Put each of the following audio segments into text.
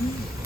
Mm.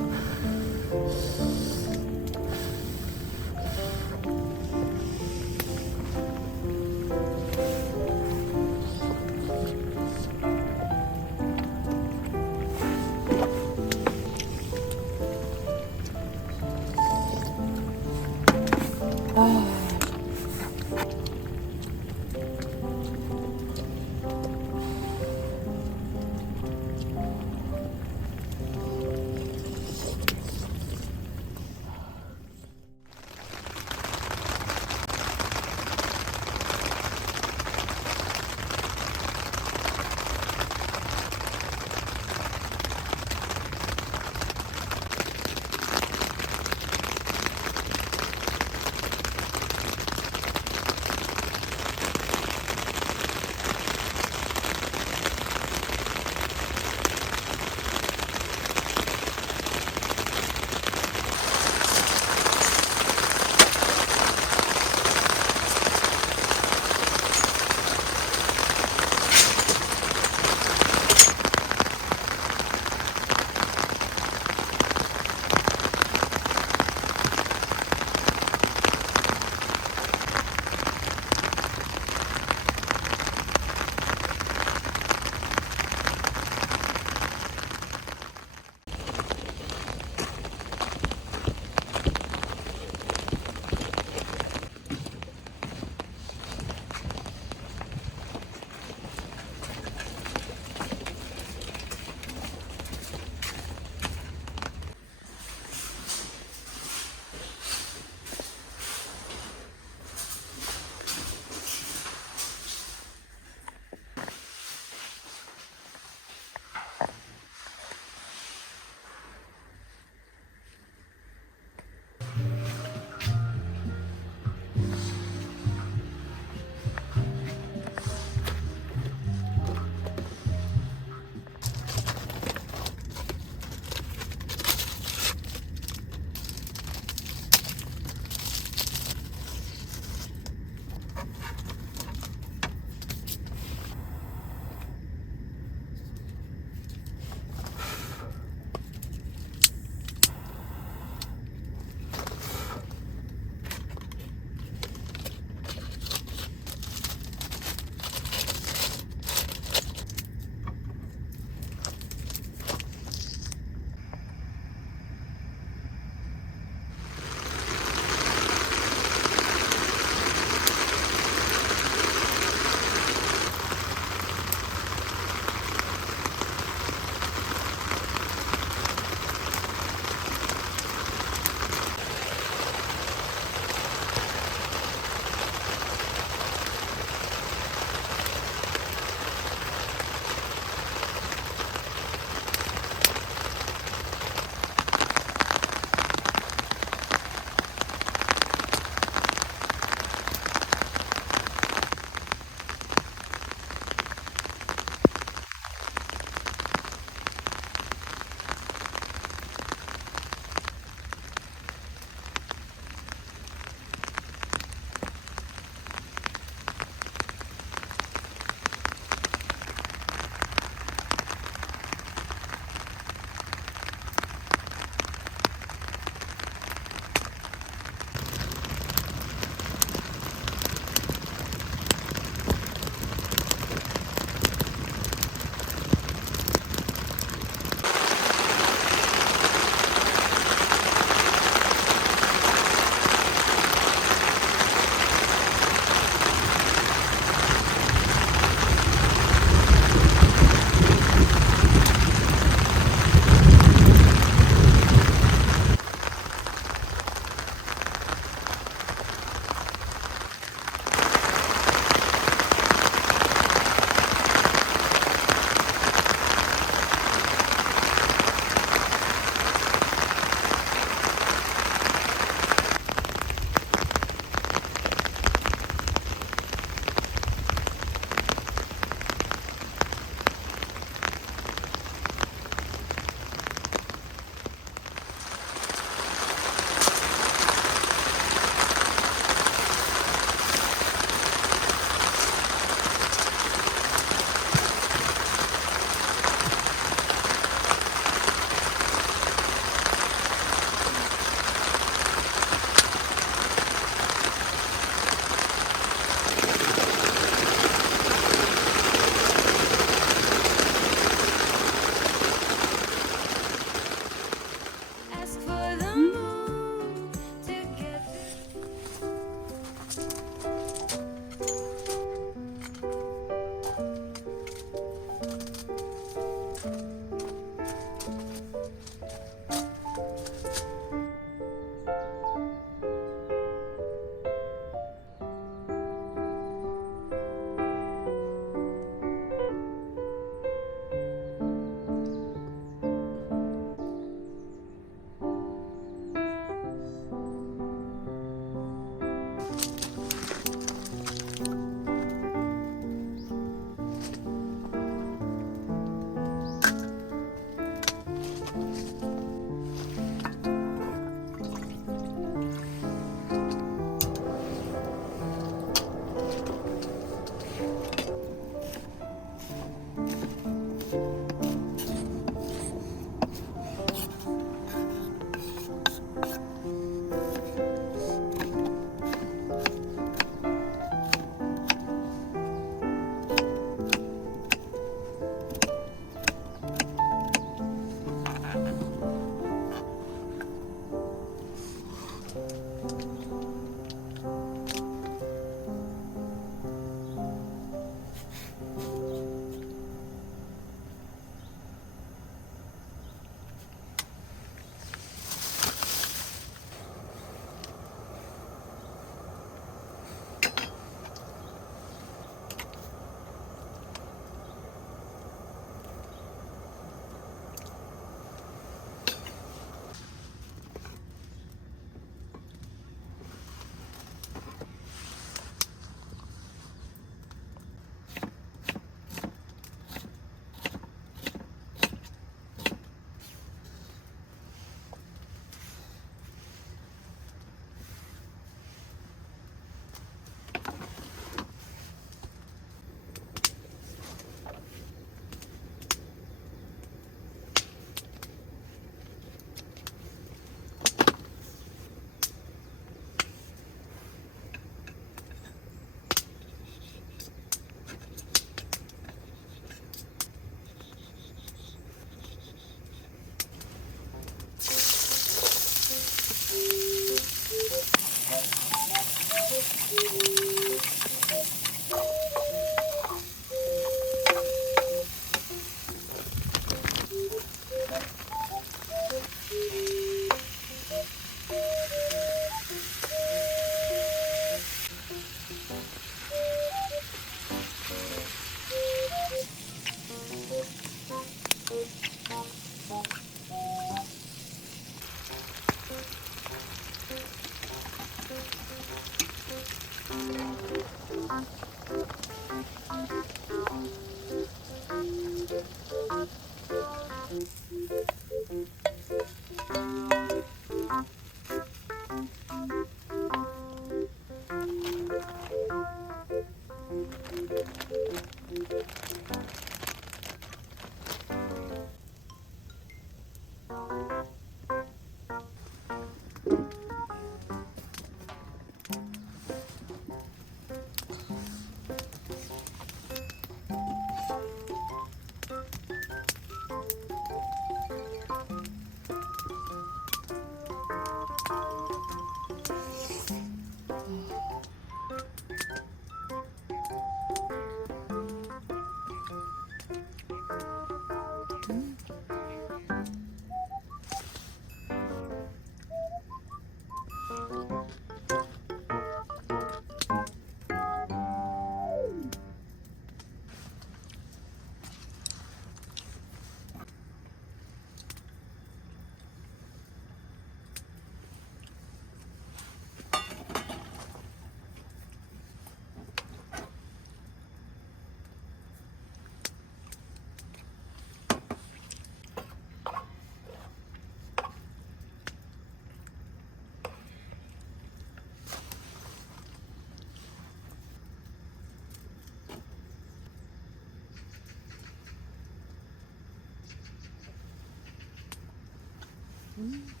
거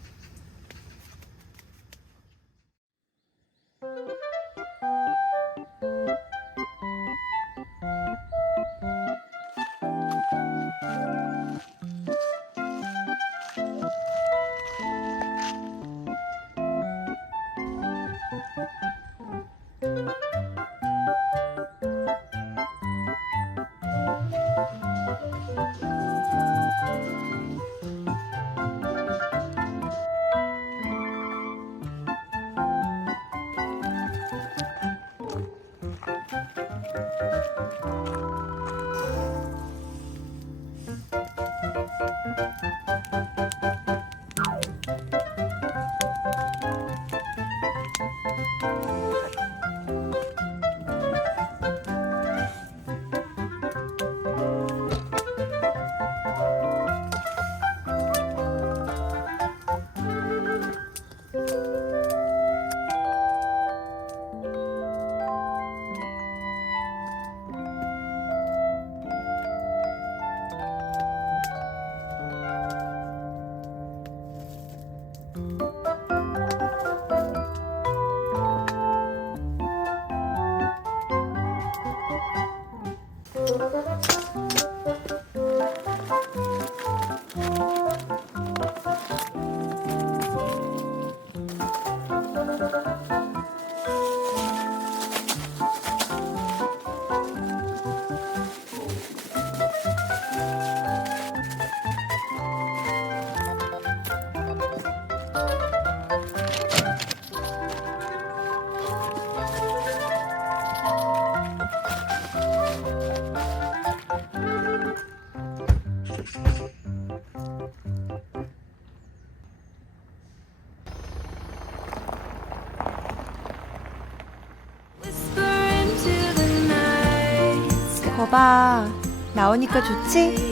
나오니까 좋지?